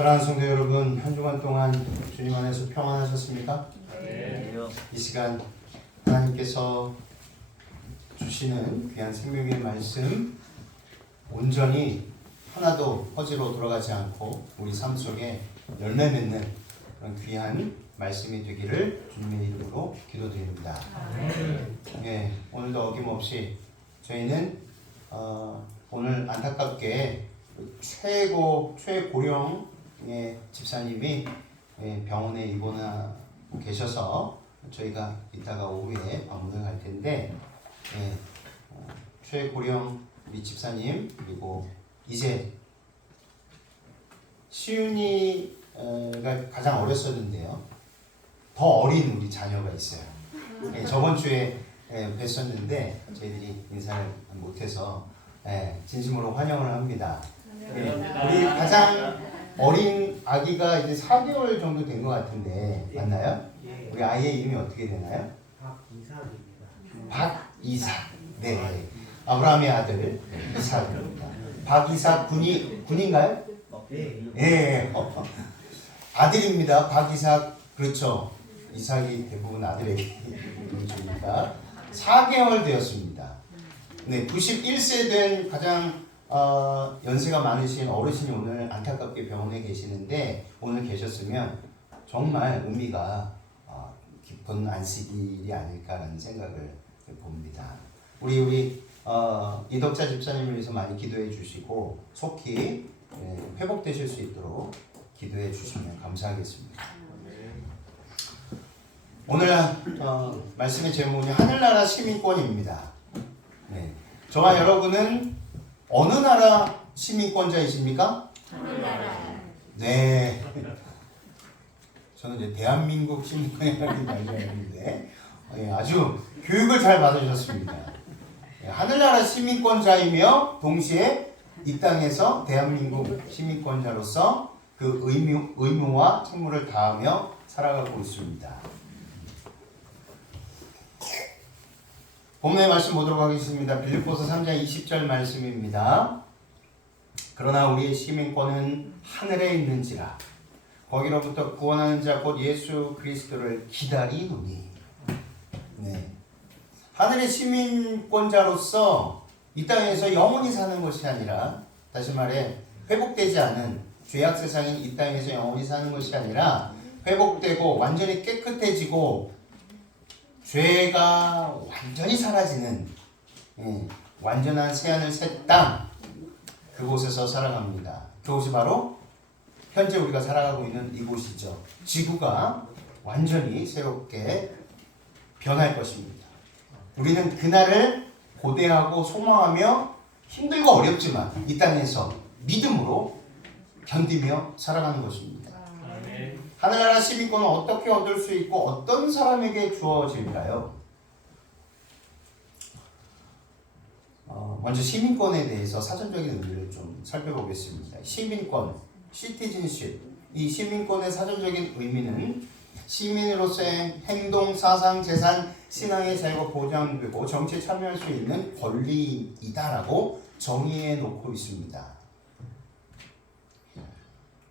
사랑하는 성도 여러분, 한 주간 동안 주님 안에서 평안하셨습니까? 네. 이 시간 하나님께서 주시는 귀한 생명의 말씀 온전히 하나도 허지로 돌아가지 않고 우리 삶 속에 열매 맺는 그런 귀한 말씀이 되기를 주님의 이름으로 기도드립니다. 네, 오늘도 어김없이 저희는 오늘 안타깝게 최고령의 집사님이 병원에 입원하고 계셔서 저희가 이따가 오후에 방문을 할 텐데 최고령 우리 집사님 그리고 이제 시윤이가 가장 어렸었는데요. 더 어린 우리 자녀가 있어요. 저번 주에 뵀었는데 저희들이 인사를 못해서 진심으로 환영을 합니다. 우리 가장 어린 아기가 이제 4개월 정도 된 것 같은데 맞나요? 우리 아이의 이름이 어떻게 되나요? 박이삭입니다. 박이삭. 네, 아브라함의 아들 이삭입니다. 박이삭 군인가요? 네. 예, 아들입니다. 박이삭. 그렇죠. 이삭이 대부분 아들에게 이름을 주니까 4개월 되었습니다. 네, 91세 된 가장 연세가 많으신 어르신이 오늘 안타깝게 병원에 계시는데 오늘 계셨으면 정말 의미가 깊은 안식일이 아닐까라는 생각을 봅니다. 우리 이덕자 집사님을 위해서 많이 기도해 주시고 속히 회복되실 수 있도록 기도해 주시면 감사하겠습니다. 오늘 말씀의 제목은 하늘나라 시민권입니다. 네. 저와 여러분은 어느 나라 시민권자이십니까? 하늘나라. 네. 저는 이제 대한민국 시민권이라고 말했는데 아주 교육을 잘 받으셨습니다. 하늘나라 시민권자이며 동시에 이 땅에서 대한민국 시민권자로서 그 의무와 책무를 다하며 살아가고 있습니다. 본문의 말씀 보도록 하겠습니다. 빌립보서 3장 20절 말씀입니다. 그러나 우리의 시민권은 하늘에 있는지라 거기로부터 구원하는 자 곧 예수 그리스도를 기다리노니. 네. 하늘의 시민권자로서 이 땅에서 영원히 사는 것이 아니라 다시 말해 회복되지 않은 죄악 세상인 이 땅에서 영원히 사는 것이 아니라 회복되고 완전히 깨끗해지고 죄가 완전히 사라지는 완전한 새하늘 새 땅 그곳에서 살아갑니다. 그곳이 바로 현재 우리가 살아가고 있는 이곳이죠. 지구가 완전히 새롭게 변할 것입니다. 우리는 그날을 고대하고 소망하며 힘들고 어렵지만 이 땅에서 믿음으로 견디며 살아가는 것입니다. 하늘나라 시민권은 어떻게 얻을 수 있고 어떤 사람에게 주어질까요? 먼저 시민권에 대해서 사전적인 의미를 좀 살펴보겠습니다. 시민권, 시티즌십. 이 시민권의 사전적인 의미는 시민으로서의 행동, 사상, 재산, 신앙의 자유가 보장되고 정치에 참여할 수 있는 권리이다라고 정의해 놓고 있습니다.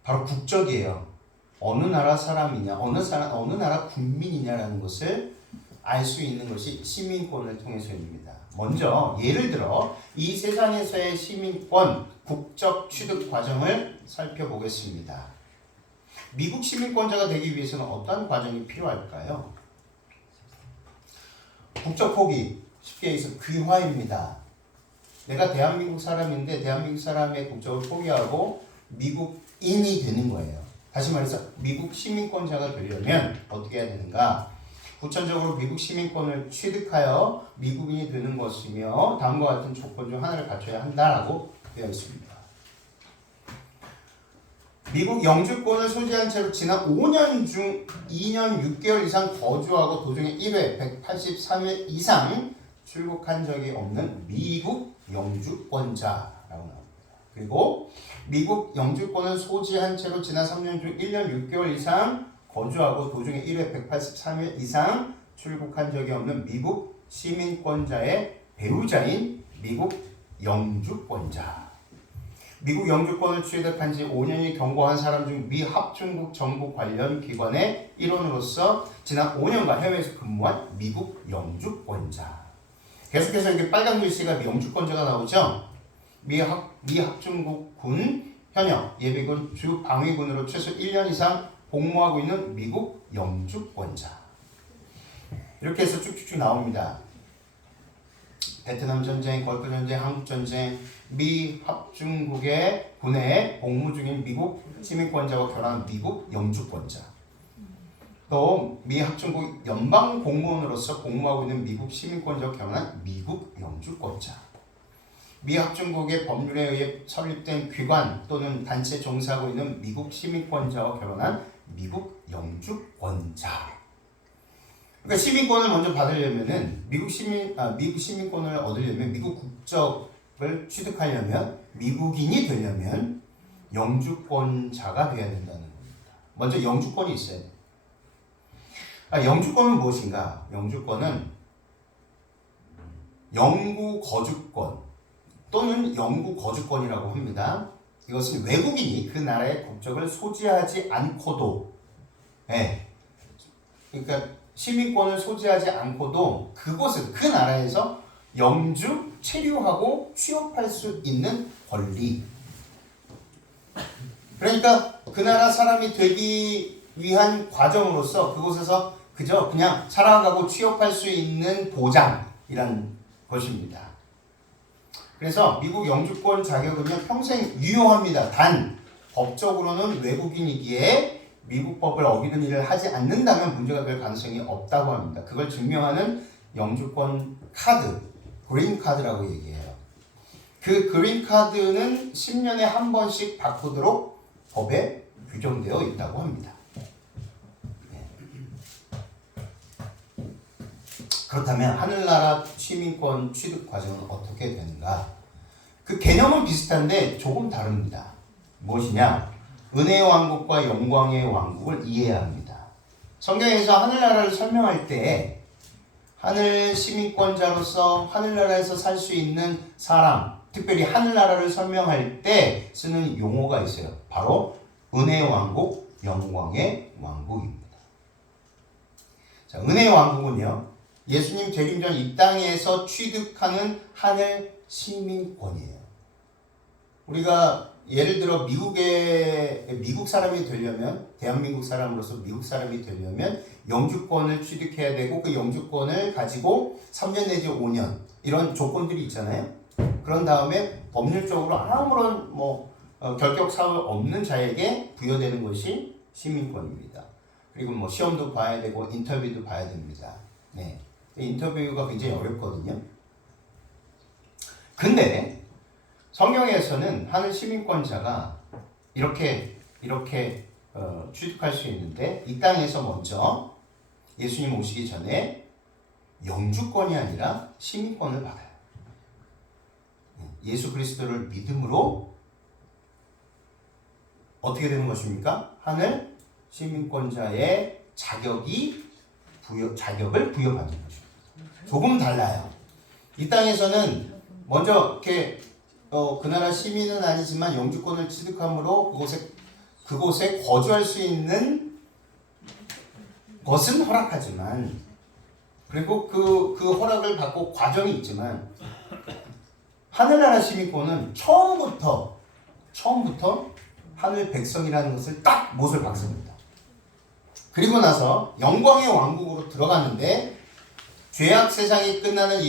바로 국적이에요. 어느 나라 사람이냐, 어느 나라 국민이냐라는 것을 알 수 있는 것이 시민권을 통해서입니다. 먼저 예를 들어 이 세상에서의 시민권 국적 취득 과정을 살펴보겠습니다. 미국 시민권자가 되기 위해서는 어떤 과정이 필요할까요? 국적 포기, 쉽게 해서 귀화입니다. 내가 대한민국 사람인데 대한민국 사람의 국적을 포기하고 미국인이 되는 거예요. 다시 말해서 미국 시민권자가 되려면 어떻게 해야 되는가? 구체적으로 미국 시민권을 취득하여 미국인이 되는 것이며 다음과 같은 조건 중 하나를 갖춰야 한다라고 되어 있습니다. 미국 영주권을 소지한 채로 지난 5년 중 2년 6개월 이상 거주하고 도중에 1회 183일 이상 출국한 적이 없는 미국 영주권자라고 나옵니다. 그리고 미국 영주권을 소지한 채로 지난 3년 중 1년 6개월 이상 거주하고 도중에 1회 183일 이상 출국한 적이 없는 미국 시민권자의 배우자인 미국 영주권자. 미국 영주권을 취득한 지 5년이 경과한 사람 중 미 합중국 정부 관련 기관의 일원으로서 지난 5년간 해외에서 근무한 미국 영주권자. 계속해서 여기 빨간 글씨가 영주권자가 나오죠. 미 합중국군 현역 예비군 주 방위군으로 최소 1년 이상 복무하고 있는 미국 영주권자. 이렇게 해서 쭉쭉쭉 나옵니다. 베트남 전쟁, 걸프 전쟁, 한국 전쟁, 미 합중국의 군에 복무 중인 미국 시민권자와 결혼한 미국 영주권자. 또 미 합중국 연방 공무원으로서 복무하고 있는 미국 시민권자와 결혼한 미국 영주권자. 미 합중국의 법률에 의해 설립된 기관 또는 단체에 종사하고 있는 미국 시민권자와 결혼한 미국 영주권자. 그러니까 시민권을 먼저 받으려면은 미국 시민권을 얻으려면 미국 국적을 취득하려면 미국인이 되려면 영주권자가 돼야 된다는 겁니다. 먼저 영주권이 있어야 돼요. 영주권은 무엇인가? 영주권은 영구 거주권 또는 영구 거주권이라고 합니다. 이것은 외국인이 그 나라의 국적을 소지하지 않고도, 그러니까 시민권을 소지하지 않고도 그곳은 그 나라에서 영주, 체류하고 취업할 수 있는 권리. 그러니까 그 나라 사람이 되기 위한 과정으로서 그곳에서 그냥 살아가고 취업할 수 있는 보장이란 것입니다. 그래서 미국 영주권 자격은요 평생 유효합니다. 단 법적으로는 외국인이기에 미국 법을 어기는 일을 하지 않는다면 문제가 될 가능성이 없다고 합니다. 그걸 증명하는 영주권 카드, 그린 카드라고 얘기해요. 그 그린 카드는 10년에 한 번씩 바꾸도록 법에 규정되어 있다고 합니다. 그렇다면 하늘나라 시민권 취득 과정은 어떻게 되는가? 그 개념은 비슷한데 조금 다릅니다. 무엇이냐? 은혜의 왕국과 영광의 왕국을 이해해야 합니다. 성경에서 하늘나라를 설명할 때 하늘 시민권자로서 하늘나라에서 살 수 있는 사람, 특별히 하늘나라를 설명할 때 쓰는 용어가 있어요. 바로 은혜의 왕국, 영광의 왕국입니다. 자, 은혜의 왕국은요, 예수님 재림 전 이 땅에서 취득하는 하늘 시민권이에요. 우리가 예를 들어 미국 사람이 되려면, 대한민국 사람으로서 미국 사람이 되려면 영주권을 취득해야 되고 그 영주권을 가지고 3년 내지 5년 이런 조건들이 있잖아요. 그런 다음에 법률적으로 아무런 결격 사유 없는 자에게 부여되는 것이 시민권입니다. 그리고 시험도 봐야 되고 인터뷰도 봐야 됩니다. 네. 인터뷰가 굉장히 어렵거든요. 근데 성경에서는 하늘 시민권자가 이렇게 취득할 수 있는데 이 땅에서 먼저 예수님 오시기 전에 영주권이 아니라 시민권을 받아요. 예수 그리스도를 믿음으로 어떻게 되는 것입니까? 하늘 시민권자의 자격을 부여받는 것입니다. 조금 달라요. 이 땅에서는 먼저 이렇게 그 나라 시민은 아니지만 영주권을 취득함으로 그곳에 거주할 수 있는 것은 허락하지만, 그리고 그 허락을 받고 과정이 있지만, 하늘나라 시민권은 처음부터 하늘 백성이라는 것을 딱 못을 박습니다. 그리고 나서 영광의 왕국으로 들어가는데 죄악 세상이 끝나는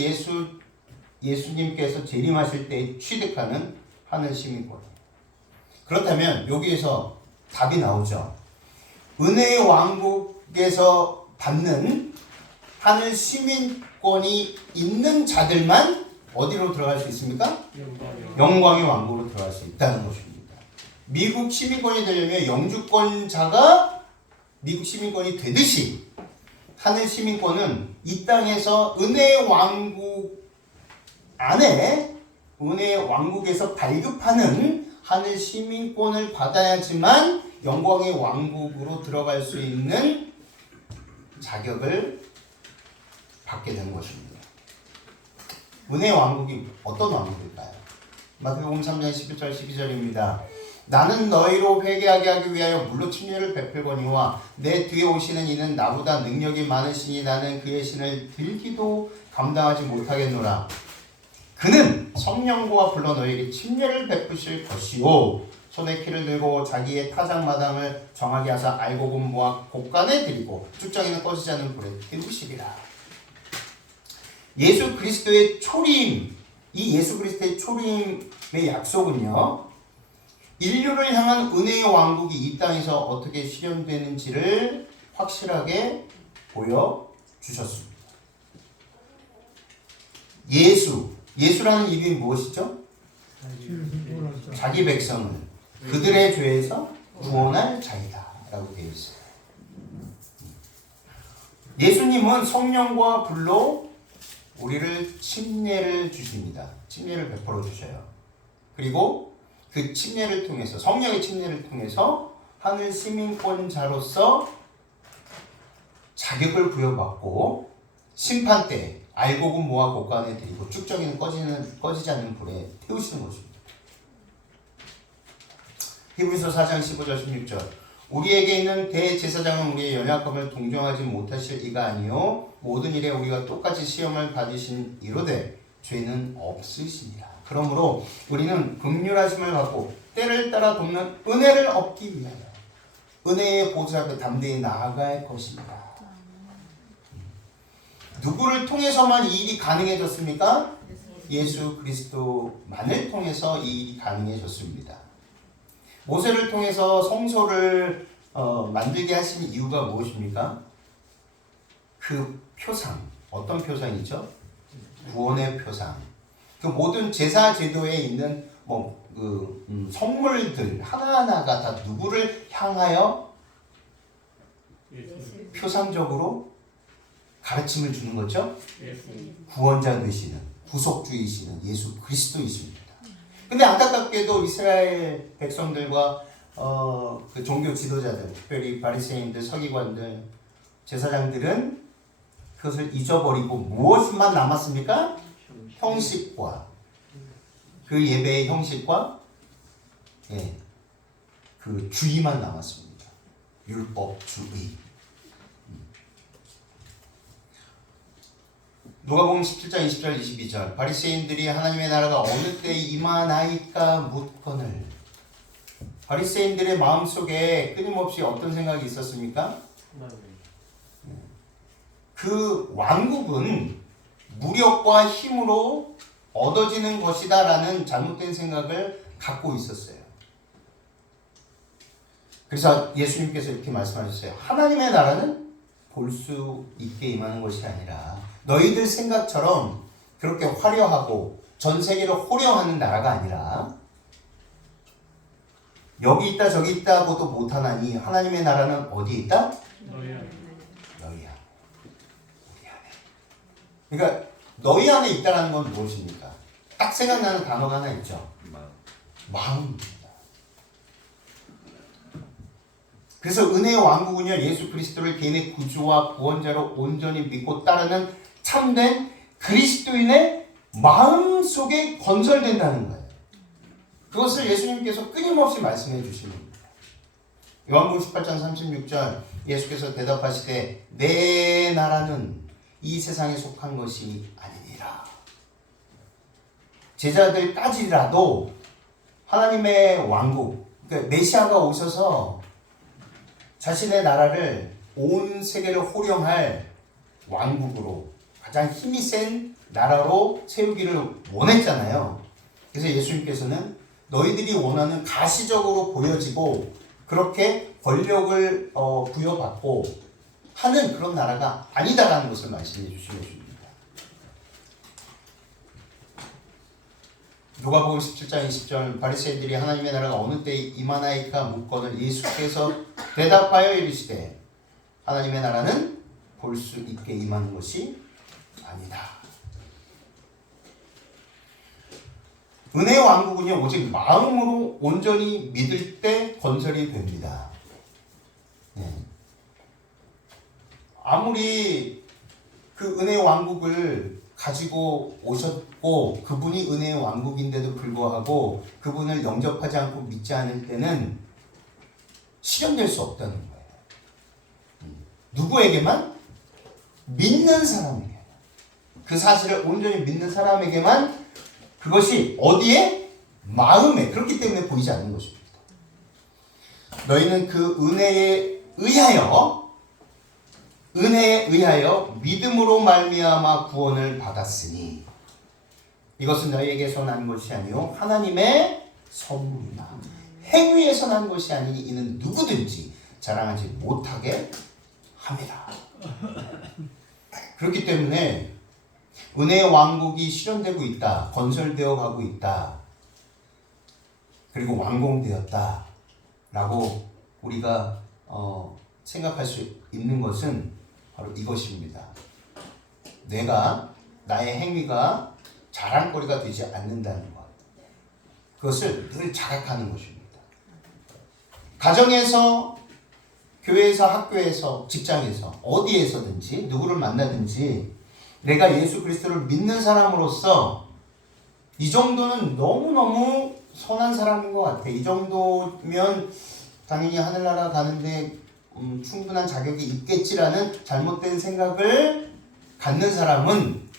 예수님께서 재림하실 때 취득하는 하늘 시민권이에요. 그렇다면 여기에서 답이 나오죠. 은혜의 왕국에서 받는 하늘 시민권이 있는 자들만 어디로 들어갈 수 있습니까? 영광의 왕국으로 들어갈 수 있다는 것입니다. 미국 시민권이 되려면 영주권자가 미국 시민권이 되듯이 하늘 시민권은 이 땅에서 은혜의 왕국 안에 은혜의 왕국에서 발급하는 하늘 시민권을 받아야지만 영광의 왕국으로 들어갈 수 있는 자격을 받게 되는 것입니다. 은혜의 왕국이 어떤 왕국일까요? 마태복음 3장 11절 12절입니다. 나는 너희로 회개하게 하기 위하여 물로 침례를 베풀거니와 내 뒤에 오시는 이는 나보다 능력이 많으시니 나는 그의 신을 들기도 감당하지 못하겠노라. 그는 성령과 불러 너희에게 침례를 베푸실 것이요 손에 키를 들고 자기의 타작마당을 정하게 하사 알곡은 모아 곡간에 들이고 쭉정이는 꺼지지 않는 불에 태우시리라. 예수 그리스도의 초림, 이 예수 그리스도의 초림의 약속은요, 인류를 향한 은혜의 왕국이 이 땅에서 어떻게 실현되는지를 확실하게 보여주셨습니다. 예수라는 이름이 무엇이죠? 자기 백성을 그들의 죄에서 구원할 자이다 라고 되어 있어요. 예수님은 성령과 불로 우리를 침례를 주십니다. 침례를 베풀어 주셔요. 그리고 그 침례를 통해서, 성령의 침례를 통해서 하늘 시민권자로서 자격을 부여받고 심판 때 알곡은 모아 곡간에 들이고 쭉정이는 꺼지지 않는 불에 태우시는 것입니다. 히브리서 4장 15절 16절 우리에게 있는 대제사장은 우리의 연약함을 동정하지 못하실 이가 아니요 모든 일에 우리가 똑같이 시험을 받으신 이로되 죄는 없으시니라. 그러므로 우리는 긍휼하심을 받고 때를 따라 돕는 은혜를 얻기 위하여 은혜의 보좌 앞에 담대히 나아갈 것입니다. 누구를 통해서만 이 일이 가능해졌습니까? 예수 그리스도만을 통해서 이 일이 가능해졌습니다. 모세를 통해서 성소를 만들게 하신 이유가 무엇입니까? 그 표상, 어떤 표상이죠? 구원의 표상. 그 모든 제사 제도에 있는 성물들 하나하나가 다 누구를 향하여 표상적으로 가르침을 주는 거죠? 구원자 되시는, 구속주이시는 예수 그리스도이십니다. 근데 안타깝게도 이스라엘 백성들과 그 종교 지도자들, 특별히 바리새인들, 서기관들, 제사장들은 그것을 잊어버리고 무엇만 남았습니까? 형식과 그 예배의 형식과 그 주의만 남았습니다. 율법 주의. 누가복음 17장 20절 22절 바리새인들이 하나님의 나라가 어느 때에 임하나이까 묻거늘. 바리새인들의 마음속에 끊임없이 어떤 생각이 있었습니까? 그 왕국은 무력과 힘으로 얻어지는 것이다 라는 잘못된 생각을 갖고 있었어요. 그래서 예수님께서 이렇게 말씀하셨어요. 하나님의 나라는 볼 수 있게 임하는 것이 아니라 너희들 생각처럼 그렇게 화려하고 전 세계를 호령하는 나라가 아니라 여기 있다 저기 있다고도 못하나니 하나님의 나라는 어디에 있다? 너희 안에. 우리 안에. 그러니까 너희 안에 있다는 건 무엇입니까? 딱 생각나는 단어가 하나 있죠. 마음입니다. 그래서 은혜의 왕국은요, 예수 그리스도를 개인의 구주와 구원자로 온전히 믿고 따르는 참된 그리스도인의 마음 속에 건설된다는 거예요. 그것을 예수님께서 끊임없이 말씀해 주시는 겁니다. 요한복음 18장 36절 예수께서 대답하시되 내 나라는 이 세상에 속한 것이 아니니라. 제자들까지라도 하나님의 왕국, 그러니까 메시아가 오셔서 자신의 나라를 온 세계를 호령할 왕국으로 가장 힘이 센 나라로 세우기를 원했잖아요. 그래서 예수님께서는 너희들이 원하는 가시적으로 보여지고 그렇게 권력을 부여받고 하는 그런 나라가 아니다라는 것을 말씀해 주시는 것입니다. 누가복음 17장 20절 바리새인들이 하나님의 나라가 어느 때에 임하나이까 묻거늘 예수께서 대답하여 이르시되 하나님의 나라는 볼 수 있게 임하는 것이 아니다. 은혜의 왕국은요 오직 마음으로 온전히 믿을 때 건설이 됩니다. 아무리 그 은혜의 왕국을 가지고 오셨고 그분이 은혜의 왕국인데도 불구하고 그분을 영접하지 않고 믿지 않을 때는 실현될 수 없다는 거예요. 누구에게만? 믿는 사람에게. 그 사실을 온전히 믿는 사람에게만 그것이 어디에? 마음에. 그렇기 때문에 보이지 않는 것입니다. 너희는 그 은혜에 의하여 믿음으로 말미암아 구원을 받았으니 이것은 너희에게서 난 것이 아니요 하나님의 선물이나 행위에서 난 것이 아니니 이는 누구든지 자랑하지 못하게 합니다. 그렇기 때문에 은혜의 왕국이 실현되고 있다, 건설되어 가고 있다, 그리고 완공되었다 라고 우리가 생각할 수 있는 것은 바로 이것입니다. 나의 행위가 자랑거리가 되지 않는다는 것, 그것을 늘 자각하는 것입니다. 가정에서, 교회에서, 학교에서, 직장에서, 어디에서든지 누구를 만나든지 내가 예수 그리스도를 믿는 사람으로서 이 정도는 너무너무 선한 사람인 것 같아. 이 정도면 당연히 하늘나라 가는데 충분한 자격이 있겠지라는 잘못된 생각을 갖는 사람은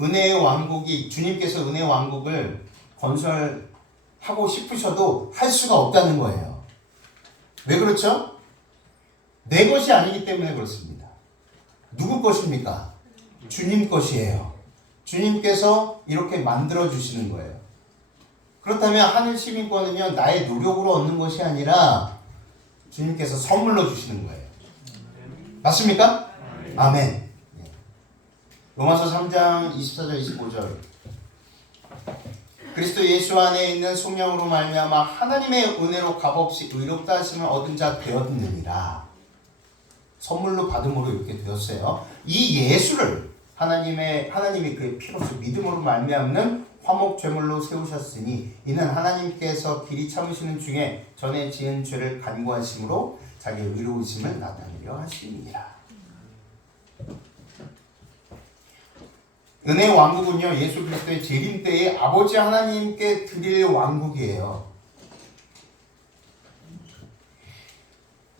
은혜의 왕국이, 주님께서 은혜의 왕국을 건설하고 싶으셔도 할 수가 없다는 거예요. 왜 그렇죠? 내 것이 아니기 때문에 그렇습니다. 누구 것입니까? 주님 것이에요. 주님께서 이렇게 만들어 주시는 거예요. 그렇다면 하늘 시민권은요, 나의 노력으로 얻는 것이 아니라 주님께서 선물로 주시는 거예요. 맞습니까? 아멘. 로마서 3장 24절 25절. 그리스도 예수 안에 있는 성령으로 말미암아 하나님의 은혜로 값없이 의롭다 하심을 얻은 자 되었느니라. 선물로 받음으로 이렇게 되었어요. 이 예수를 하나님이 그의 피로서 믿음으로 말미암는 화목 제물로 세우셨으니 이는 하나님께서 길이 참으시는 중에 전에 지은 죄를 간구하심으로 자기의 의로우심을 나타내려 하심이니라. 은혜의 왕국은요, 예수 그리스도의 재림 때에 아버지 하나님께 드릴 왕국이에요.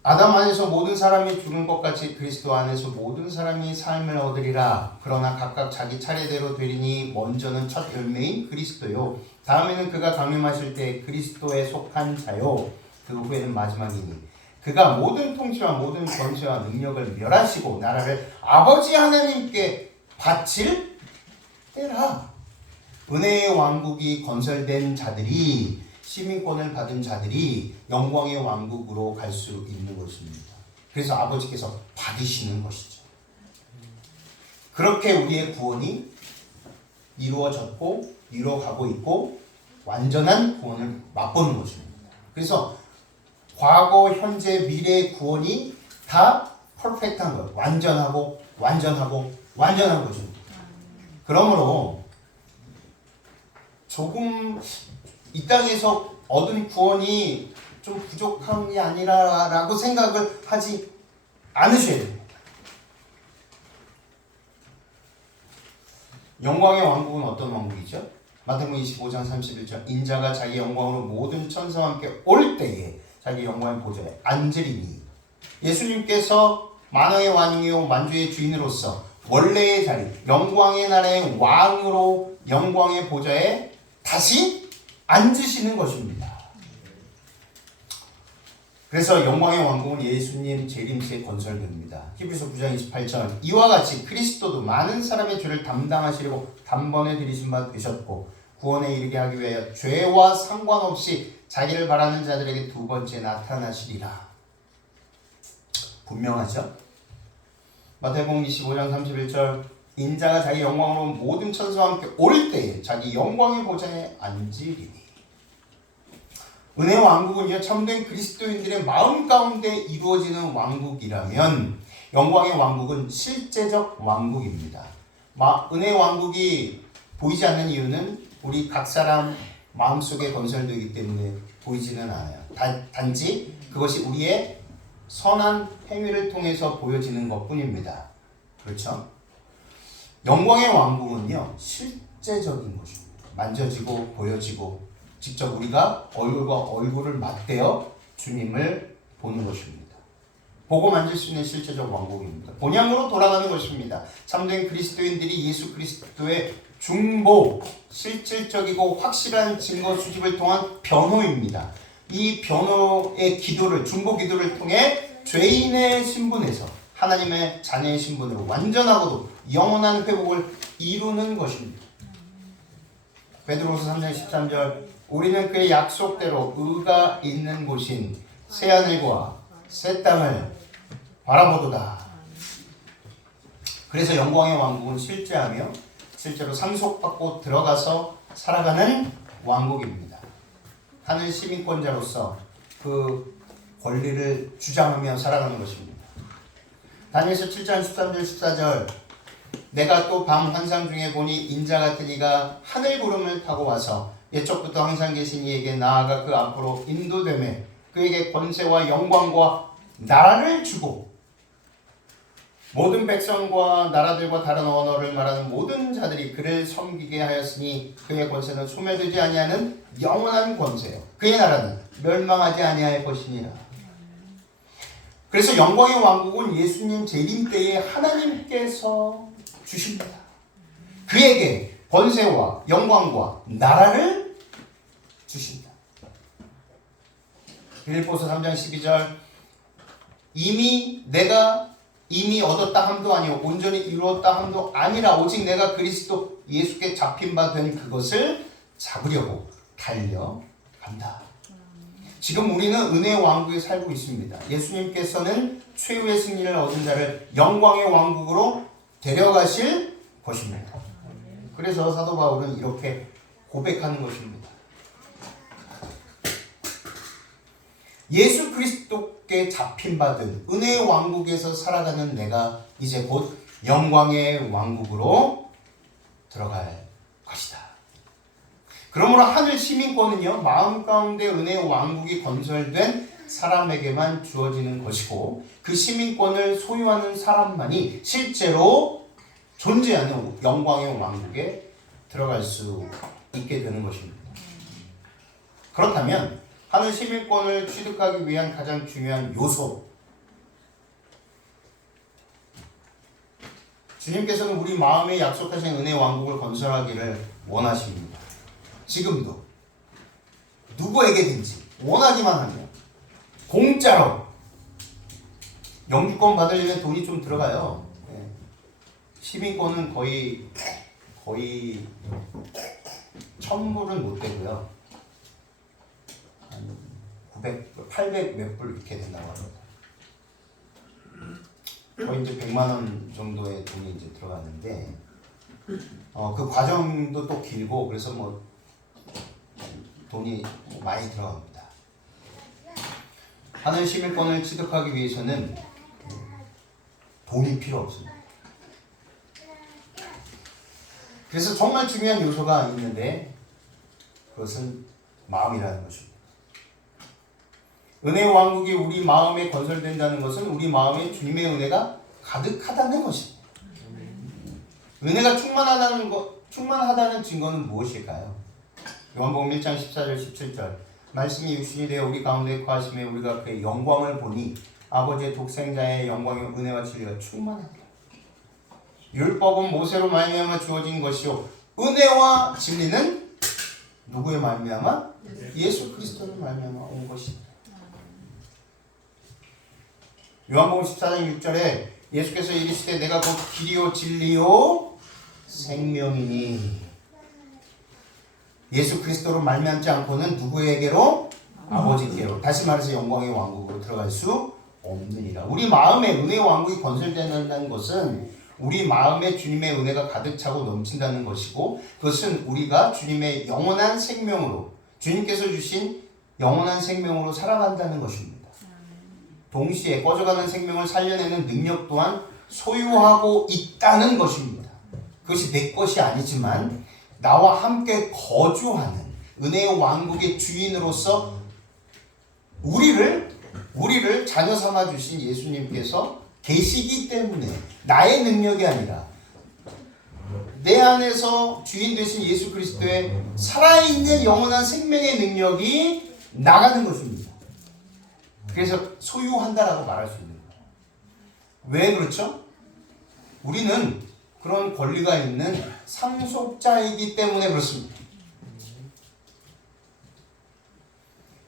아담 안에서 모든 사람이 죽은 것 같이 그리스도 안에서 모든 사람이 삶을 얻으리라. 그러나 각각 자기 차례대로 되리니 먼저는 첫 열매인 그리스도요, 다음에는 그가 강림하실 때 그리스도에 속한 자요, 그 후에는 마지막이니 그가 모든 통치와 모든 권세와 능력을 멸하시고 나라를 아버지 하나님께 바칠 때라. 은혜의 왕국이 건설된 자들이, 시민권을 받은 자들이 영광의 왕국으로 갈 수 있는 것입니다. 그래서 아버지께서 받으시는 것이죠. 그렇게 우리의 구원이 이루어졌고 이루어가고 있고 완전한 구원을 맛보는 것입니다. 그래서 과거, 현재, 미래의 구원이 다 퍼펙트한 것, 완전한 것입니다. 그러므로 조금 이 땅에서 얻은 구원이 좀 부족한 게 아니라라고 생각을 하지 않으셔야 됩니다. 영광의 왕국은 어떤 왕국이죠? 마태복음 25장 31절. 인자가 자기 영광으로 모든 천사와 함께 올 때에 자기 영광의 보좌에 앉으리니. 예수님께서 만왕의 왕이요 만주의 주인으로서 원래의 자리, 영광의 나라의 왕으로 영광의 보좌에 다시 앉으시는 것입니다. 그래서 영광의 왕국은 예수님 재림시에 건설됩니다. 히브리서 9장 28절. 이와 같이 그리스도도 많은 사람의 죄를 담당하시려고 단번에 들이신 바 되셨고 구원에 이르게 하기 위하여 죄와 상관없이 자기를 바라는 자들에게 두 번째 나타나시리라. 분명하죠? 마태복음 25장 31절. 인자가 자기 영광으로 모든 천사와 함께 올 때에 자기 영광의 보좌에 앉으리니. 은혜의 왕국은요, 참된 그리스도인들의 마음 가운데 이루어지는 왕국이라면 영광의 왕국은 실제적 왕국입니다. 은혜의 왕국이 보이지 않는 이유는 우리 각 사람 마음속에 건설되기 때문에 보이지는 않아요. 단지 그것이 우리의 선한 행위를 통해서 보여지는 것뿐입니다. 그렇죠? 영광의 왕국은요, 실제적인 것입니다. 만져지고 보여지고 직접 우리가 얼굴과 얼굴을 맞대어 주님을 보는 것입니다. 보고 만질 수 있는 실제적 왕국입니다. 본향으로 돌아가는 것입니다. 참된 그리스도인들이 예수 그리스도의 중보, 실질적이고 확실한 증거 수집을 통한 변호입니다. 이 변호의 기도를, 중보 기도를 통해 죄인의 신분에서 하나님의 자녀의 신분으로 완전하고도 영원한 회복을 이루는 것입니다. 베드로후서 3장 13절, 우리는 그의 약속대로 의가 있는 곳인 새하늘과 새 땅을 바라보도다. 그래서 영광의 왕국은 실제하며 실제로 상속받고 들어가서 살아가는 왕국입니다. 하늘 시민권자로서 그 권리를 주장하며 살아가는 것입니다. 다니엘서 7장 13절 14절, 내가 또 밤 환상 중에 보니 인자 같은 이가 하늘 구름을 타고 와서 옛적부터 항상 계신 이에게 나아가 그 앞으로 인도되매 그에게 권세와 영광과 나라를 주고 모든 백성과 나라들과 다른 언어를 말하는 모든 자들이 그를 섬기게 하였으니 그의 권세는 소멸되지 아니하는 영원한 권세요. 그의 나라는 멸망하지 아니할 것이니라. 그래서 영광의 왕국은 예수님 재림 때에 하나님께서 주십니다. 그에게 권세와 영광과 나라를 주신다. 빌립보서 3장 12절, 내가 이미 얻었다 함도 아니요 온전히 이루었다 함도 아니라 오직 내가 그리스도 예수께 잡힌 바 된 그것을 잡으려고 달려간다. 지금 우리는 은혜의 왕국에 살고 있습니다. 예수님께서는 최후의 승리를 얻은 자를 영광의 왕국으로 데려가실 것입니다. 그래서 사도 바울은 이렇게 고백하는 것입니다. 예수 그리스도께 잡힌 받은 은혜의 왕국에서 살아가는 내가 이제 곧 영광의 왕국으로 들어갈 것이다. 그러므로 하늘 시민권은요, 마음 가운데 은혜의 왕국이 건설된 사람에게만 주어지는 것이고 그 시민권을 소유하는 사람만이 실제로 존재하는 영광의 왕국에 들어갈 수 있게 되는 것입니다. 그렇다면 하늘 시민권을 취득하기 위한 가장 중요한 요소, 주님께서는 우리 마음에 약속하신 은혜의 왕국을 건설하기를 원하십니다. 지금도 누구에게든지 원하기만 하면 공짜로, 영주권 받으려면 돈이 좀 들어가요. 시민권은 거의 1000불은 못 되고요. 한 900, 800 몇 불 이렇게 된다고 합니다. 거의 이제 100만 원 정도의 돈이 이제 들어갔는데, 그 과정도 또 길고, 그래서 뭐 돈이 많이 들어갑니다. 하늘 시민권을 취득하기 위해서는 돈이 필요 없습니다. 그래서 정말 중요한 요소가 있는데 그것은 마음이라는 것입니다. 은혜의 왕국이 우리 마음에 건설된다는 것은 우리 마음에 주님의 은혜가 가득하다는 것입니다. 은혜가 충만하다는 증거는 무엇일까요? 요한복음 1장 14절 17절, 말씀이 육신이 되어 우리 가운데 거하심에 우리가 그의 영광을 보니 아버지의 독생자의 영광의 은혜와 진리가 충만하다. 율법은 모세로 말미암아 주어진 것이요 은혜와 진리는 누구의 말미암아? 예수 그리스도로 말미암아 온 것입니다. 요한복음 14장 6절에 예수께서 이르시되 내가 곧 길이요 진리요 생명이니, 예수 그리스도로 말미암지 않고는 누구에게로? 아버지께로, 다시 말해서 영광의 왕국으로 들어갈 수 없느니라. 우리 마음에 은혜의 왕국이 건설된다는 것은 우리 마음에 주님의 은혜가 가득 차고 넘친다는 것이고, 그것은 우리가 주님의 영원한 생명으로, 주님께서 주신 영원한 생명으로 살아간다는 것입니다. 동시에 꺼져가는 생명을 살려내는 능력 또한 소유하고 있다는 것입니다. 그것이 내 것이 아니지만 나와 함께 거주하는 은혜의 왕국의 주인으로서 우리를 자녀 삼아 주신 예수님께서 계시기 때문에 나의 능력이 아니라 내 안에서 주인 되신 예수 그리스도의 살아있는 영원한 생명의 능력이 나가는 것입니다. 그래서 소유한다라고 말할 수 있는 거예요. 왜 그렇죠? 우리는 그런 권리가 있는 상속자이기 때문에 그렇습니다.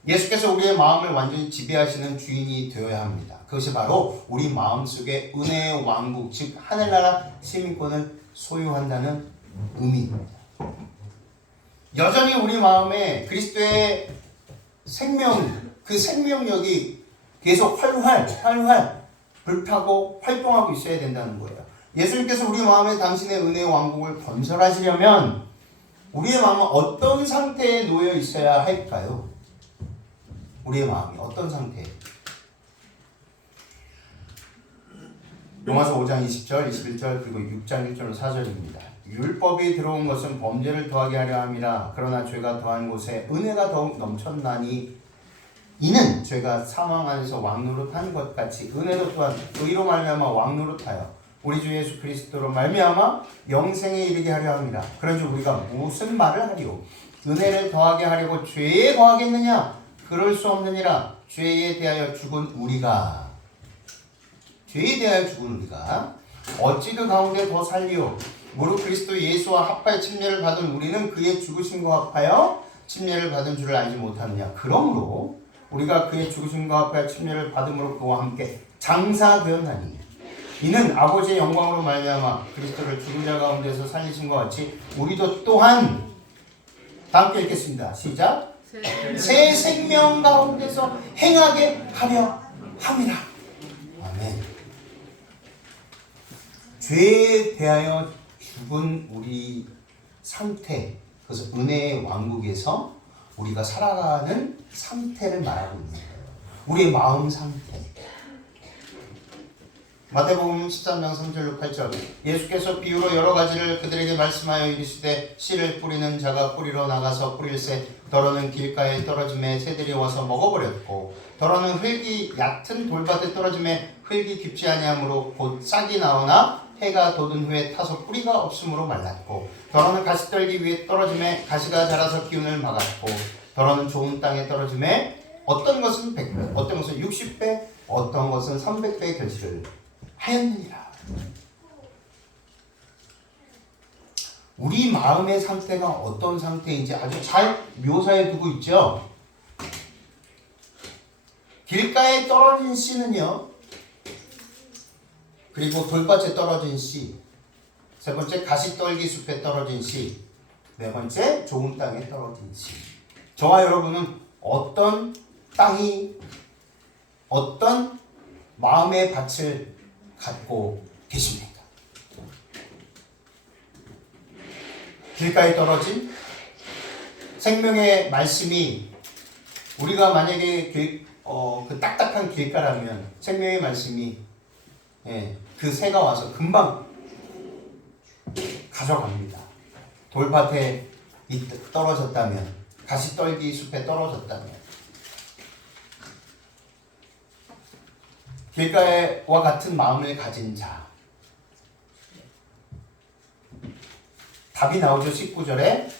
예수께서 우리의 마음을 완전히 지배하시는 주인이 되어야 합니다. 그것이 바로 우리 마음속에 은혜의 왕국, 즉 하늘나라 시민권을 소유한다는 의미입니다. 여전히 우리 마음에 그리스도의 생명, 그 생명력이 계속 활활 불타고 활동하고 있어야 된다는 거예요. 예수님께서 우리 마음에 당신의 은혜의 왕국을 건설하시려면 우리의 마음은 어떤 상태에 놓여 있어야 할까요? 우리의 마음이 어떤 상태에? 로마서 5장 20절, 21절 그리고 6장 1절 4절입니다. 율법이 들어온 것은 범죄를 더하게 하려 함이라. 그러나 죄가 더한 곳에 은혜가 더욱 넘쳤나니 이는 죄가 사망 안에서 왕노릇한 것 같이 은혜도 또한 의로 말미암아 왕노릇하여 우리 주 예수 그리스도로 말미암아 영생에 이르게 하려 함이라. 그런즉 우리가 무슨 말을 하리요? 은혜를 더하게 하려고 죄에 더하겠느냐? 그럴 수 없느니라. 죄에 대하여 죽은 우리가 어찌 그 가운데 더 살리요? 무릇 그리스도 예수와 합하여 침례를 받은 우리는 그의 죽으심과 합하여 침례를 받은 줄을 알지 못하느냐? 그러므로 우리가 그의 죽으심과 합하여 침례를 받음으로 그와 함께 장사되었나니 이는 아버지의 영광으로 말미암아 그리스도를 죽은 자 가운데서 살리신 것 같이 우리도 또한 다 함께 읽겠습니다. 시작. 새 생명 가운데서 행하게 하려 함이라. 아멘. 죄에 대하여 죽은 우리 상태, 그래서 은혜의 왕국에서 우리가 살아가는 상태를 말하고 있는 거예요. 우리의 마음 상태. 마태복음 13장 3절 8절 예수께서 비유로 여러 가지를 그들에게 말씀하여 이르시되 씨를 뿌리는 자가 뿌리러 나가서 뿌릴새 더러는 길가에 떨어짐에 새들이 와서 먹어버렸고 더러는 흙이 얕은 돌밭에 떨어짐에 흙이 깊지 아니하므로 곧 싹이 나오나 해가 돋은 후에 타서 뿌리가 없으므로 말랐고 더러는 가시떨기 위에 떨어짐에 가시가 자라서 기운을 막았고 더러는 좋은 땅에 떨어짐에 어떤 것은 100배 어떤 것은 60배 어떤 것은 300배의 결실을 하였느니라. 우리 마음의 상태가 어떤 상태인지 아주 잘 묘사해 두고 있죠. 길가에 떨어진 씨는요, 그리고 돌밭에 떨어진 씨, 세 번째 가시떨기 숲에 떨어진 씨, 네 번째 좋은 땅에 떨어진 씨. 저와 여러분은 어떤 땅이 어떤 마음의 밭을 갖고 계십니까? 길가에 떨어진 생명의 말씀이 우리가 만약에 그 딱딱한 길가라면 생명의 말씀이 그 새가 와서 금방 가져갑니다. 돌밭에 떨어졌다면 가시떨기 숲에 떨어졌다면 길가와 같은 마음을 가진 자. 답이 나오죠. 19절에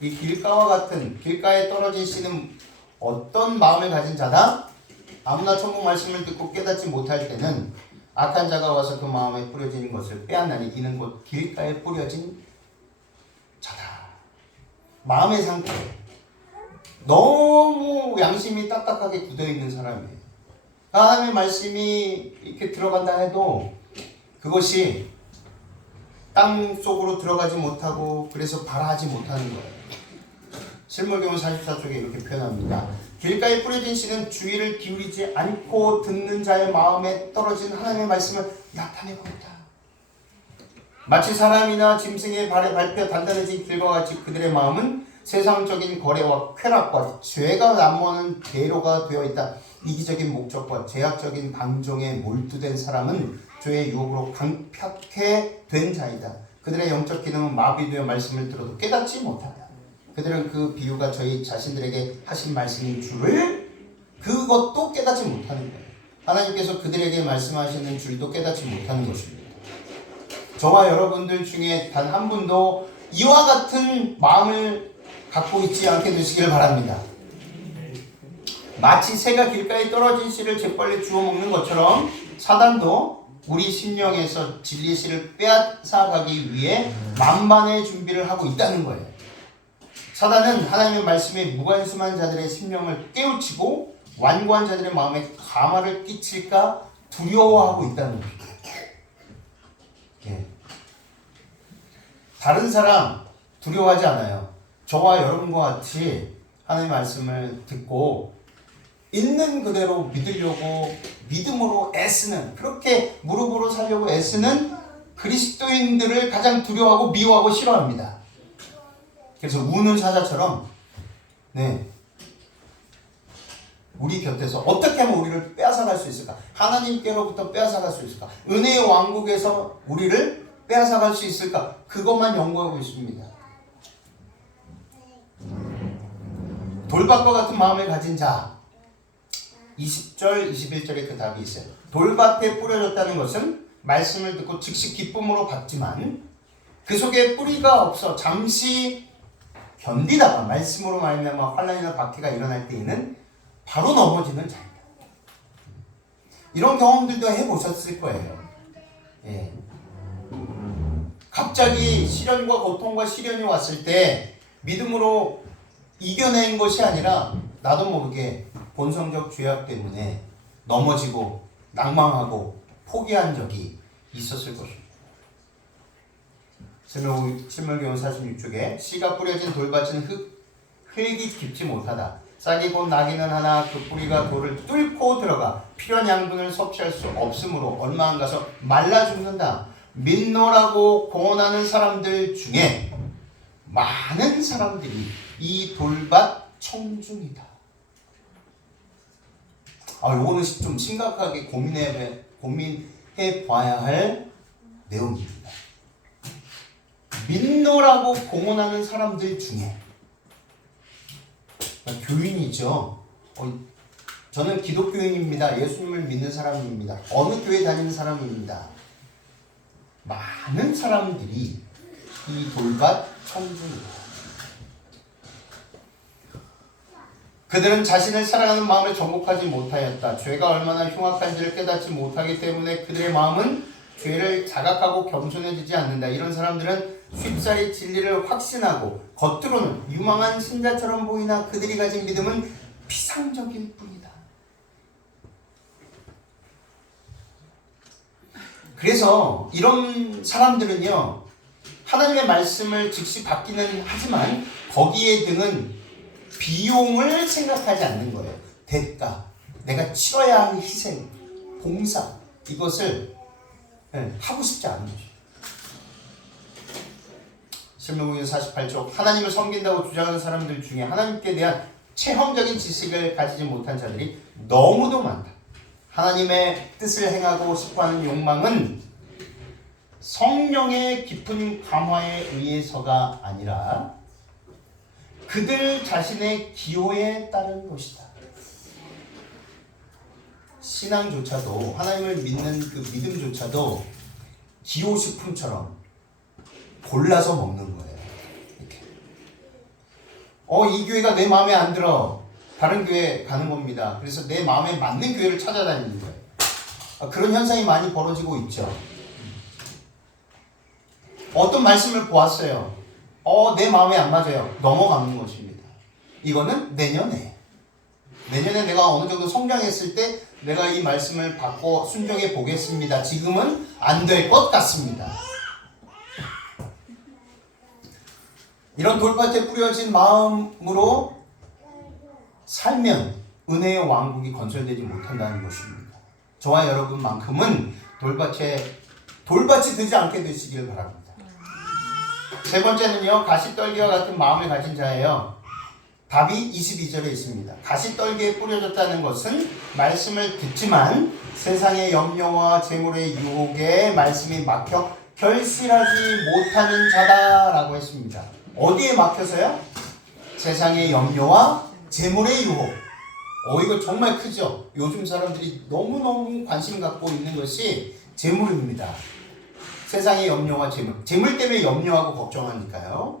이 길가와 같은 길가에 떨어진 씨는 어떤 마음을 가진 자다? 아무나 천국 말씀을 듣고 깨닫지 못할 때는 악한 자가 와서 그 마음에 뿌려지는 것을 빼앗나니 이는 곧 길가에 뿌려진 자다. 마음의 상태. 너무 양심이 딱딱하게 굳어있는 사람이에요. 하나님의 말씀이 이렇게 들어간다 해도 그것이 땅 속으로 들어가지 못하고 그래서 발하지 못하는 거예요. 실물경은 44쪽에 이렇게 표현합니다. 길가에 뿌려진 씨는 주의를 기울이지 않고 듣는 자의 마음에 떨어진 하나님의 말씀을 나타내봅니다. 마치 사람이나 짐승의 발에 밟혀 단단해진 길과 같이 그들의 마음은 세상적인 거래와 쾌락과 죄가 남모하는 대로가 되어 있다. 이기적인 목적과 제약적인 방종에 몰두된 사람은 죄의 유혹으로 강팍해 된 자이다. 그들의 영적 기능은 마비되어 말씀을 들어도 깨닫지 못하다. 그들은 그 비유가 저희 자신들에게 하신 말씀인 줄을 그것도 깨닫지 못하는 거예요. 하나님께서 그들에게 말씀하시는 줄도 깨닫지 못하는 것입니다. 저와 여러분들 중에 단 한 분도 이와 같은 마음을 갖고 있지 않게 되시길 바랍니다. 마치 새가 길가에 떨어진 씨를 재빨리 주워 먹는 것처럼 사단도 우리 심령에서 진리의 씨를 빼앗아가기 위해 만반의 준비를 하고 있다는 거예요. 사단은 하나님의 말씀에 무관심한 자들의 심령을 깨우치고 완고한 자들의 마음에 가마를 끼칠까 두려워하고 있다는 거예요. 예. 다른 사람 두려워하지 않아요. 저와 여러분과 같이 하나님의 말씀을 듣고 있는 그대로 믿으려고 믿음으로 애쓰는, 그렇게 무릎으로 살려고 애쓰는 그리스도인들을 가장 두려워하고 미워하고 싫어합니다. 그래서 우는 사자처럼 우리 곁에서 어떻게 하면 우리를 빼앗아갈 수 있을까? 하나님께로부터 빼앗아갈 수 있을까? 은혜의 왕국에서 우리를 빼앗아갈 수 있을까? 그것만 연구하고 있습니다. 돌밭과 같은 마음을 가진 자, 20절, 21절에 그 답이 있어요. 돌밭에 뿌려졌다는 것은 말씀을 듣고 즉시 기쁨으로 받지만 그 속에 뿌리가 없어 잠시 견디다가 말씀으로 말미암아 환난이나 박해가 일어날 때에는 바로 넘어지는 자입니다. 이런 경험들도 해보셨을 거예요. 예. 갑자기 시련과 고통과 시련이 왔을 때 믿음으로 이겨낸 것이 아니라 나도 모르게 본성적 죄악 때문에 넘어지고 낭망하고 포기한 적이 있었을 것입니다. 신명기원 46쪽에 씨가 뿌려진 돌밭은 흙이 깊지 못하다. 싹이 곧 나기는 하나 그 뿌리가 돌을 뚫고 들어가 필요한 양분을 섭취할 수 없으므로 얼마 안 가서 말라 죽는다. 믿노라고 공언하는 사람들 중에 많은 사람들이 이 돌밭 청중이다. 요거는 좀 심각하게 고민해 봐야 할 내용입니다. 믿노라고 공언하는 사람들 중에 교인이죠. 저는 기독교인입니다. 예수님을 믿는 사람입니다. 어느 교회 다니는 사람입니다. 많은 사람들이 이 돌밭 청중입니다. 그들은 자신을 사랑하는 마음을 정복하지 못하였다. 죄가 얼마나 흉악한지를 깨닫지 못하기 때문에 그들의 마음은 죄를 자각하고 겸손해지지 않는다. 이런 사람들은 쉽사리 진리를 확신하고 겉으로는 유망한 신자처럼 보이나 그들이 가진 믿음은 피상적일 뿐이다. 그래서 이런 사람들은요, 하나님의 말씀을 즉시 받기는 하지만 거기에 등은 비용을 생각하지 않는 거예요. 대가, 내가 치러야 할 희생, 봉사, 이것을 하고 싶지 않은 거죠. 신명기 48쪽 하나님을 섬긴다고 주장하는 사람들 중에 하나님께 대한 체험적인 지식을 가지지 못한 자들이 너무도 많다. 하나님의 뜻을 행하고 싶어하는 욕망은 성령의 깊은 감화에 의해서가 아니라 그들 자신의 기호에 따른 것이다. 신앙조차도, 하나님을 믿는 그 믿음조차도 기호식품처럼 골라서 먹는 거예요. 이렇게. 이 교회가 내 마음에 안 들어. 다른 교회 가는 겁니다. 그래서 내 마음에 맞는 교회를 찾아다니는 거예요. 그런 현상이 많이 벌어지고 있죠. 어떤 말씀을 보았어요. 내 마음에 안 맞아요. 넘어가는 것입니다. 이거는 내년에 내가 어느 정도 성장했을 때 내가 이 말씀을 받고 순종해 보겠습니다. 지금은 안 될 것 같습니다. 이런 돌밭에 뿌려진 마음으로 살면 은혜의 왕국이 건설되지 못한다는 것입니다. 저와 여러분만큼은 돌밭이 되지 않게 되시길 바랍니다. 세 번째는요, 가시떨기와 같은 마음을 가진 자예요. 답이 22절에 있습니다. 가시떨기에 뿌려졌다는 것은 말씀을 듣지만 세상의 염려와 재물의 유혹에 말씀이 막혀 결실하지 못하는 자다라고 했습니다. 어디에 막혀서요? 세상의 염려와 재물의 유혹. 이거 정말 크죠? 요즘 사람들이 너무너무 관심 갖고 있는 것이 재물입니다. 세상의 염려와 재물 때문에 염려하고 걱정하니까요.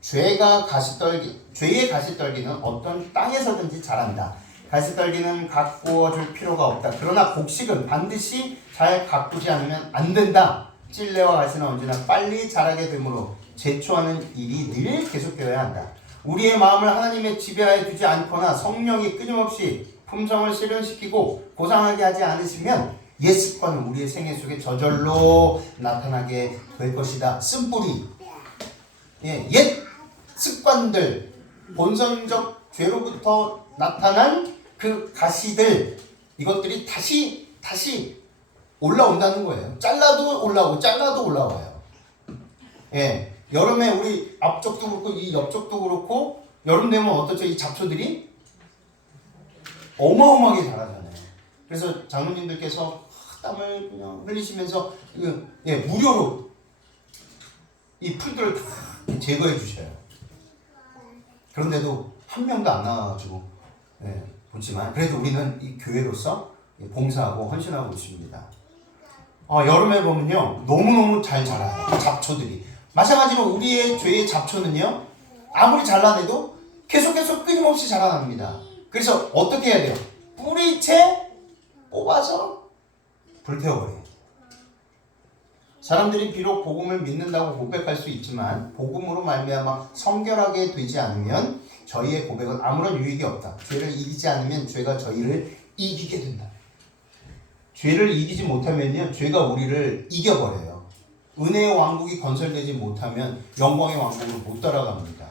죄의 가시떨기는 어떤 땅에서든지 자란다. 가시떨기는 가꾸어줄 필요가 없다. 그러나 곡식은 반드시 잘 가꾸지 않으면 안 된다. 찔레와 가시는 언제나 빨리 자라게 되므로 제초하는 일이 늘 계속되어야 한다. 우리의 마음을 하나님의 지배하에 두지 않거나 성령이 끊임없이 품성을 실현시키고 고상하게 하지 않으시면 옛 습관은 우리의 생애 속에 저절로 나타나게 될 것이다. 쓴뿌리. 옛 습관들, 본성적 죄로부터 나타난 그 가시들, 이것들이 다시 올라온다는 거예요. 잘라도 올라오고 잘라도 올라와요. 여름에 우리 앞쪽도 그렇고 이 옆쪽도 그렇고 여름 되면 어떻죠? 이 잡초들이 어마어마하게 자라잖아요. 그래서 장로님들께서 땀을 그냥 흘리시면서 무료로 이 풀들을 다 제거해 주셔요. 그런데도 한 명도 안 나와가지고 보지만 그래도 우리는 이 교회로서 봉사하고 헌신하고 있습니다. 여름에 보면요 너무너무 잘 자라요. 잡초들이. 마찬가지로 우리의 죄의 잡초는요 아무리 잘라내도 계속 끊임없이 자라납니다. 그래서 어떻게 해야 돼요? 뿌리채 뽑아서 불태워버려요. 사람들이 비록 복음을 믿는다고 고백할 수 있지만 복음으로 말미암아 성결하게 되지 않으면 저희의 고백은 아무런 유익이 없다. 죄를 이기지 않으면 죄가 저희를 이기게 된다. 죄를 이기지 못하면요 죄가 우리를 이겨버려요. 은혜의 왕국이 건설되지 못하면 영광의 왕국으로 못 따라갑니다.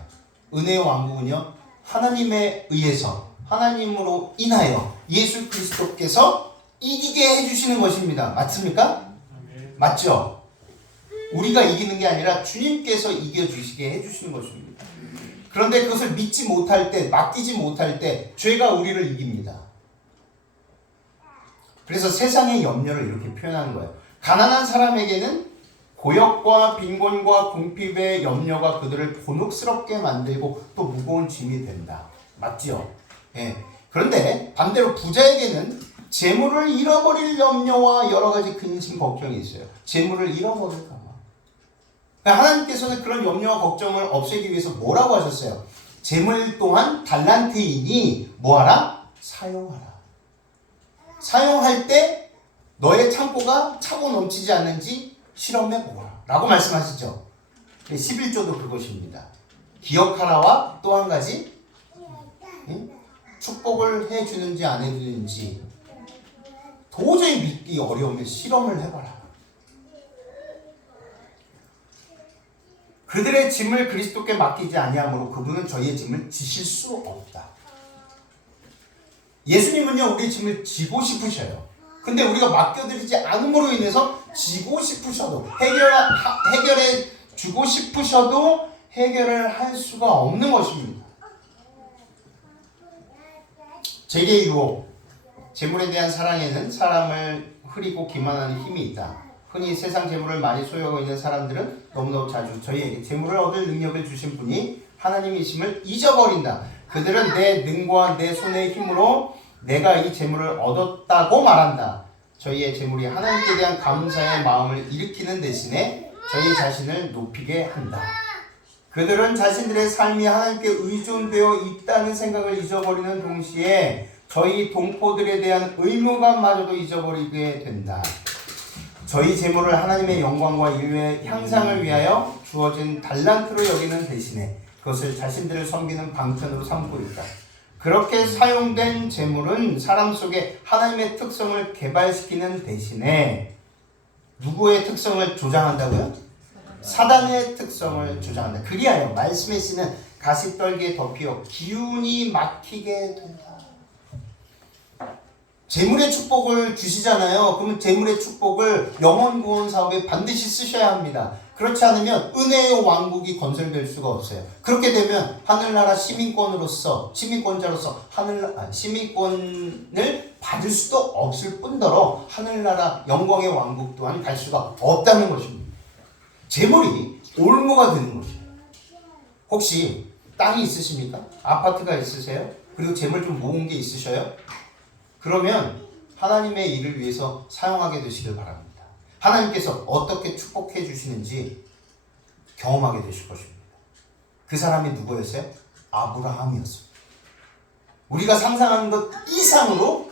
은혜의 왕국은요 하나님에 의해서 하나님으로 인하여 예수 그리스도께서 이기게 해주시는 것입니다. 맞습니까? 맞죠? 우리가 이기는 게 아니라 주님께서 이겨주시게 해주시는 것입니다. 그런데 그것을 믿지 못할 때, 맡기지 못할 때 죄가 우리를 이깁니다. 그래서 세상의 염려를 이렇게 표현하는 거예요. 가난한 사람에게는 고역과 빈곤과 궁핍의 염려가 그들을 곤혹스럽게 만들고 또 무거운 짐이 된다. 맞죠? 그런데 반대로 부자에게는 재물을 잃어버릴 염려와 여러 가지 근심 걱정이 있어요. 재물을 잃어버릴까 봐. 그러니까 하나님께서는 그런 염려와 걱정을 없애기 위해서 뭐라고 하셨어요? 재물 또한 달란트이니 뭐하라? 사용하라. 사용할 때 너의 창고가 차고 넘치지 않는지 실험해 보라 라고 말씀하시죠. 11조도 그것입니다. 기억하라와 또 한 가지 축복을 해주는지 안 해주는지 도저히 믿기 어려우면 실험을 해봐라. 그들의 짐을 그리스도께 맡기지 아니하므로 그분은 저희의 짐을 지실 수 없다. 예수님은요 우리의 짐을 지고 싶으셔요. 근데 우리가 맡겨드리지 않음으로 인해서 지고 싶으셔도 해결해 주고 싶으셔도 해결을 할 수가 없는 것입니다. 재계의 유혹, 재물에 대한 사랑에는 사람을 흐리고 기만하는 힘이 있다. 흔히 세상 재물을 많이 소유하고 있는 사람들은 너무너무 자주 저희에게 재물을 얻을 능력을 주신 분이 하나님이심을 잊어버린다. 그들은 내 능과 내 손의 힘으로 내가 이 재물을 얻었다고 말한다. 저희의 재물이 하나님께 대한 감사의 마음을 일으키는 대신에 저희 자신을 높이게 한다. 그들은 자신들의 삶이 하나님께 의존되어 있다는 생각을 잊어버리는 동시에 저희 동포들에 대한 의무감마저도 잊어버리게 된다. 저희 재물을 하나님의 영광과 인류의 향상을 위하여 주어진 달란트로 여기는 대신에 그것을 자신들을 섬기는 방편으로 삼고 있다. 그렇게 사용된 재물은 사람 속에 하나님의 특성을 개발시키는 대신에 누구의 특성을 조장한다고요? 사단의 특성을 조장한다. 그리하여 말씀의 씨는 가시떨기에 덮여 기운이 막히게 된다. 재물의 축복을 주시잖아요. 그러면 재물의 축복을 영혼 구원 사업에 반드시 쓰셔야 합니다. 그렇지 않으면 은혜의 왕국이 건설될 수가 없어요. 그렇게 되면 하늘나라 시민권자로서 시민권을 받을 수도 없을 뿐더러 하늘나라 영광의 왕국 또한 갈 수가 없다는 것입니다. 재물이 올무가 되는 것이에요. 혹시 땅이 있으십니까? 아파트가 있으세요? 그리고 재물 좀 모은 게 있으셔요? 그러면 하나님의 일을 위해서 사용하게 되시길 바랍니다. 하나님께서 어떻게 축복해 주시는지 경험하게 되실 것입니다. 그 사람이 누구였어요? 아브라함이었습니다. 우리가 상상하는 것 이상으로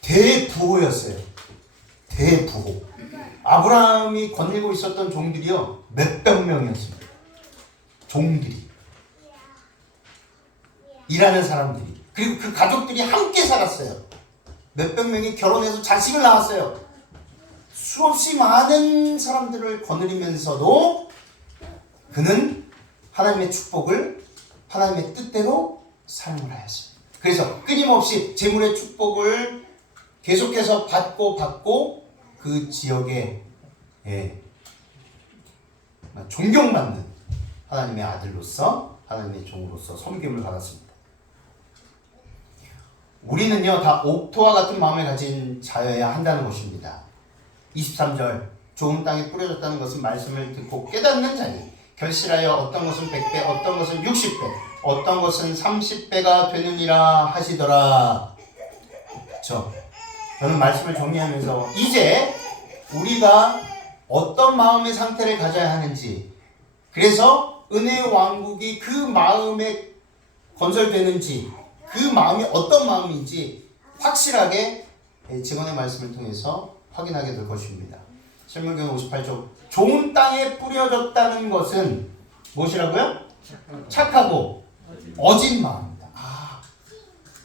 대부호였어요. 대부호. 아브라함이 거느리고 있었던 종들이요, 몇백 명이었습니다. 종들이, 일하는 사람들이, 그리고 그 가족들이 함께 살았어요. 몇백 명이 결혼해서 자식을 낳았어요. 수없이 많은 사람들을 거느리면서도 그는 하나님의 축복을 하나님의 뜻대로 사용을 하였습니다. 그래서 끊임없이 재물의 축복을 계속해서 받고 그 지역에 존경받는 하나님의 아들로서, 하나님의 종으로서 섬김을 받았습니다. 우리는요, 다 옥토와 같은 마음을 가진 자여야 한다는 것입니다. 23절, 좋은 땅에 뿌려졌다는 것은 말씀을 듣고 깨닫는 자니 결실하여 어떤 것은 100배, 어떤 것은 60배, 어떤 것은 30배가 되느니라 하시더라. 저는 말씀을 정리하면서 이제 우리가 어떤 마음의 상태를 가져야 하는지, 그래서 은혜의 왕국이 그 마음에 건설되는지, 그 마음이 어떤 마음인지 확실하게 증언의 말씀을 통해서 확인하게 될 것입니다. 신명경 58쪽, 좋은 땅에 뿌려졌다는 것은 무엇이라고요? 착하고 어진 마음입니다.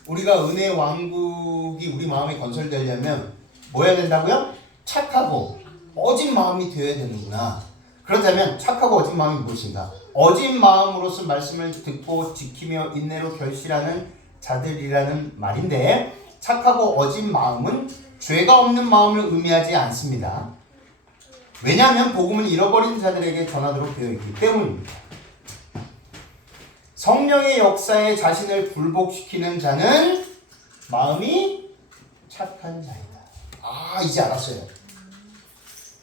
우리가 은혜의 왕국이 우리 마음에 건설되려면 뭐 해야 된다고요? 착하고 어진 마음이 되어야 되는구나. 그렇다면 착하고 어진 마음이 무엇인가? 어진 마음으로서 말씀을 듣고 지키며 인내로 결실하는 자들이라는 말인데, 착하고 어진 마음은 죄가 없는 마음을 의미하지 않습니다. 왜냐하면 복음을 잃어버린 자들에게 전하도록 되어 있기 때문입니다. 성령의 역사에 자신을 굴복시키는 자는 마음이 착한 자이다. 이제 알았어요.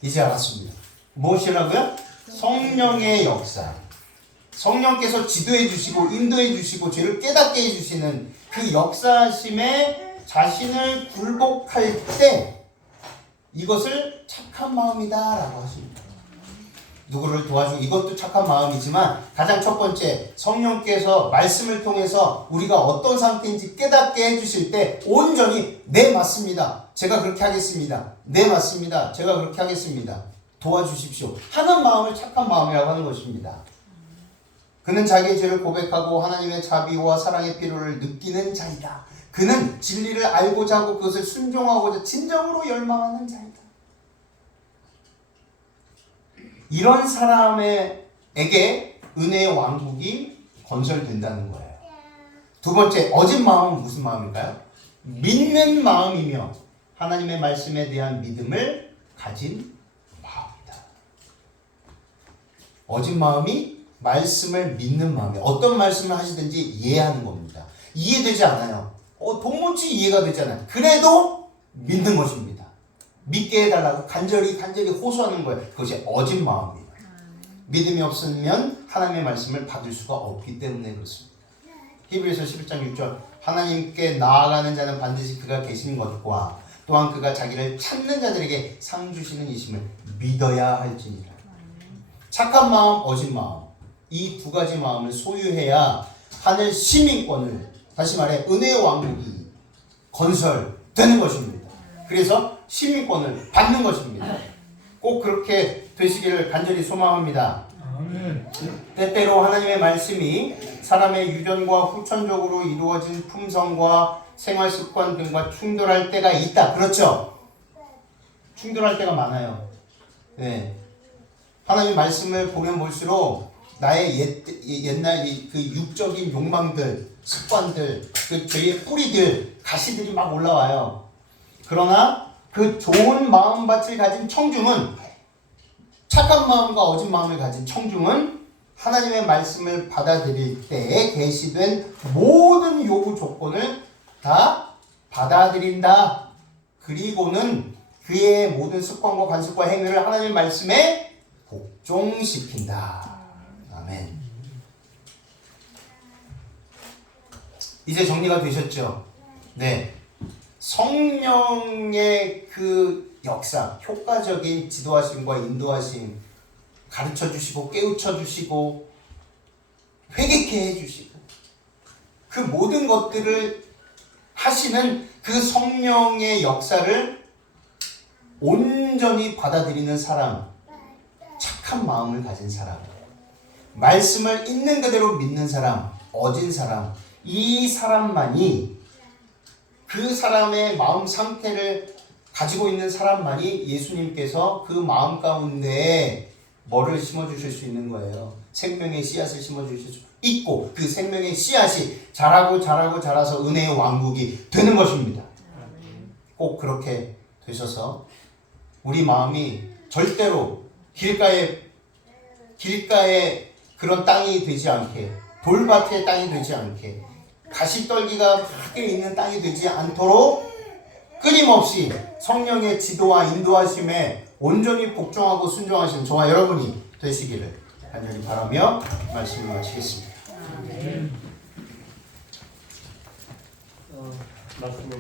이제 알았습니다. 무엇이라고요? 성령의 역사. 성령께서 지도해 주시고 인도해 주시고 죄를 깨닫게 해 주시는 그 역사심에 자신을 굴복할 때 이것을 착한 마음이다 라고 하십니다. 누구를 도와주고, 이것도 착한 마음이지만 가장 첫 번째, 성령께서 말씀을 통해서 우리가 어떤 상태인지 깨닫게 해주실 때 온전히 네 맞습니다, 제가 그렇게 하겠습니다, 네 맞습니다, 제가 그렇게 하겠습니다, 도와주십시오 하는 마음을 착한 마음이라고 하는 것입니다. 그는 자기의 죄를 고백하고 하나님의 자비와 사랑의 필요를 느끼는 자이다. 그는 진리를 알고자 하고 그것을 순종하고자 진정으로 열망하는 자이다. 이런 사람에게 은혜의 왕국이 건설된다는 거예요. 두 번째, 어진 마음은 무슨 마음일까요? 믿는 마음이며 하나님의 말씀에 대한 믿음을 가진 마음이다. 어진 마음이 말씀을 믿는 마음이에요. 어떤 말씀을 하시든지 이해하는 겁니다. 이해되지 않아요. 도무지 이해가 되지 않아요. 그래도 믿는 것입니다. 믿게 해달라고 간절히 호소하는 거예요. 그것이 어진 마음이에요. 믿음이 없으면 하나님의 말씀을 받을 수가 없기 때문에 그렇습니다. 히브리서 11장 6절, 하나님께 나아가는 자는 반드시 그가 계신 것과 또한 그가 자기를 찾는 자들에게 상 주시는 이심을 믿어야 할지니라. 착한 마음, 어진 마음, 이 두 가지 마음을 소유해야 하늘 시민권을, 다시 말해 은혜의 왕국이 건설되는 것입니다. 그래서 시민권을 받는 것입니다. 꼭 그렇게 되시기를 간절히 소망합니다. 때때로 하나님의 말씀이 사람의 유전과 후천적으로 이루어진 품성과 생활 습관 등과 충돌할 때가 있다. 그렇죠? 충돌할 때가 많아요. 네. 하나님 말씀을 보면 볼수록 나의 옛날 그 육적인 욕망들, 습관들, 그 죄의 뿌리들, 가시들이 막 올라와요. 그러나 그 좋은 마음밭을 가진 청중은, 착한 마음과 어진 마음을 가진 청중은 하나님의 말씀을 받아들일 때에 계시된 모든 요구 조건을 다 받아들인다. 그리고는 그의 모든 습관과 관습과 행위를 하나님의 말씀에 복종시킨다. 아멘. 이제 정리가 되셨죠? 네. 성령의 그 역사, 효과적인 지도하심과 인도하심 가르쳐 주시고 깨우쳐 주시고 회개케 해주시고 그 모든 것들을 하시는 그 성령의 역사를 온전히 받아들이는 사람, 착한 마음을 가진 사람, 말씀을 있는 그대로 믿는 사람, 어진 사람, 이 사람만이 그 사람의 마음 상태를 가지고 있는 사람만이 예수님께서 그 마음 가운데에 뭐를 심어주실 수 있는 거예요. 생명의 씨앗을 심어주실 수 있고 그 생명의 씨앗이 자라고 자라서 은혜의 왕국이 되는 것입니다. 꼭 그렇게 되셔서 우리 마음이 절대로 길가에 그런 땅이 되지 않게, 돌밭의 땅이 되지 않게, 가시떨기가 크게 있는 땅이 되지 않도록 끊임없이 성령의 지도와 인도하심에 온전히 복종하고 순종하시는 저와 여러분이 되시기를 간절히 바라며 말씀을 마치겠습니다. 말씀을